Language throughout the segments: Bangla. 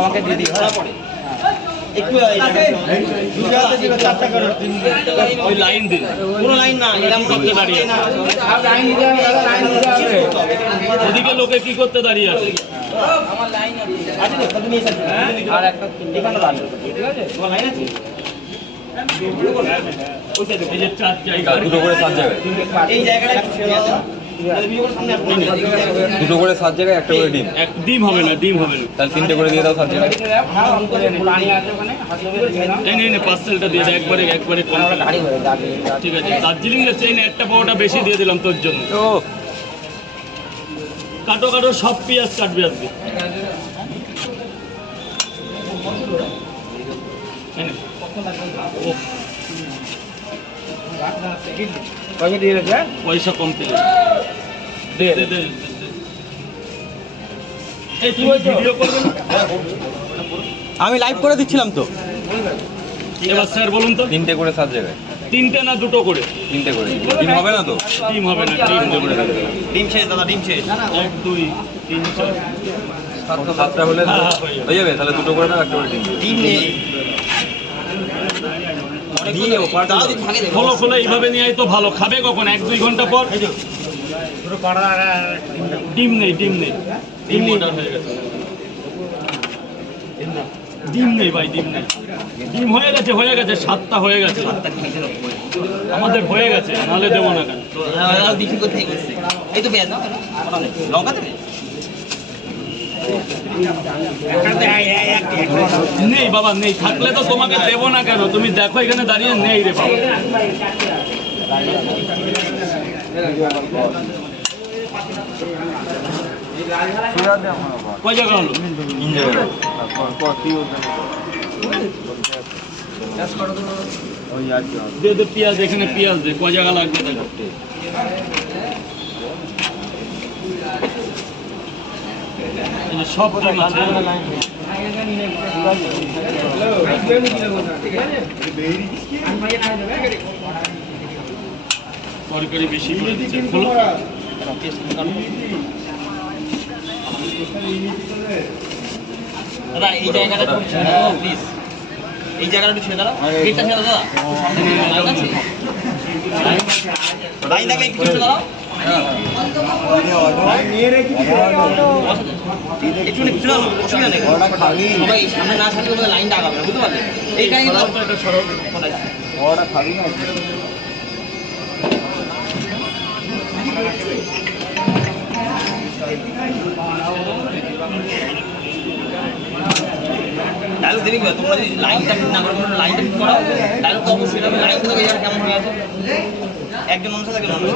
আমাকে দিয়ে দিও একটু ওই লাইন দিন, পুরো লাইন না, এরকম করতে দাঁড়িয়ে ওদিকে লোকে কি করতে দাঁড়িয়ে আছে? আর একটা এখানে দাঁড়িয়ে, ঠিক আছে? তোমার লাইন আছে? এই যে 4 জায়গা, দুটো করে 7 জায়গায়, এই জায়গাটা দুটো করে 7 জায়গায় একটা করে ডিম। এক ডিম হবে না, ডিম হবে না, তাহলে 3টে করে দিয়ে দাও 7 জায়গায়। এই পার্সেলটা দিয়ে দাও একবারে একবারে কম। ঠিক আছে, দার্জিলিং এর চেইন একটা পাওয়াটা বেশি দিয়ে দিলাম তোর জন্য। কাটো কাটো, সব পেঁয়াজ কাটবে আজকে। পয়সা কম পেলে আমি লাইভ করে দিচ্ছিলাম তো। এবার স্যার বলুন তো, 3টে করে 7 জায়গায়, 3টে না 2টো করে? 3টে করে। ডিম হবে না তো? ডিম হবে না, ডিম শেষ দাদা, ডিম শেষ। 1 2 3 4 7টা হলে হয়ে যাবে, তাহলে 2টো করে না একটা করে ডিম নেই। খোলো খোলো, এইভাবে নিয়ে তো ভালো। খাবে কখন? 1-2 ঘন্টা পর। ডিম নেই, ডিম নেই, ডিম অর্ডার হয়ে গেছে। ডিম নেই ভাই, ডিম নেই। ডিম হয়ে গেছে, হয়ে গেছে, 7টা হয়ে গেছে আমাদের, হয়ে গেছে, নাহলে দেবো না কেন? এই তো পেঁয়াজ না, লঙ্কা দেবে নেই বাবা, নেই। থাকলে তো তোমাকে দেবো না কেন? তুমি দেখো এখানে দাঁড়িয়ে, নেই রে বাবা। কয় জায়গা হলো? 3 জায়গা। দে দে পেঁয়াজ, এখানে পেঁয়াজ দে। কয় জায়গা লাগবে দেখো। সব ডিম আছে। তরকারি বেশি করে দিচ্ছে। খোলো। দাদা এই জায়গাটা প্লিজ, এই জায়গাটা একটু ছেড়ে দাও, গেটটা ছেড়ে দাও দাদা। লাইন থাকলে একটু ছেড়ে দাও। সবাই সামনে না থাকলে লাইনটা আগাবে না, বুঝতে পারলে? এইটাই ডায়লগ দেবে। তোমরা যদি লাইনটা না করো, লাইনটা ঠিক করাও, ডায়লগ তো অবশ্যই হবে। লাইন তো কেমন হয়ে আছে, একজন মানুষ থাকে মানুষ।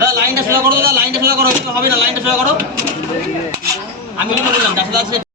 দাদা লাইনটা সোজা করো, দাদা লাইনটা সোজা করো, হবে না, লাইনটা সোজা করো। আমি বললাম যার সাথে আছে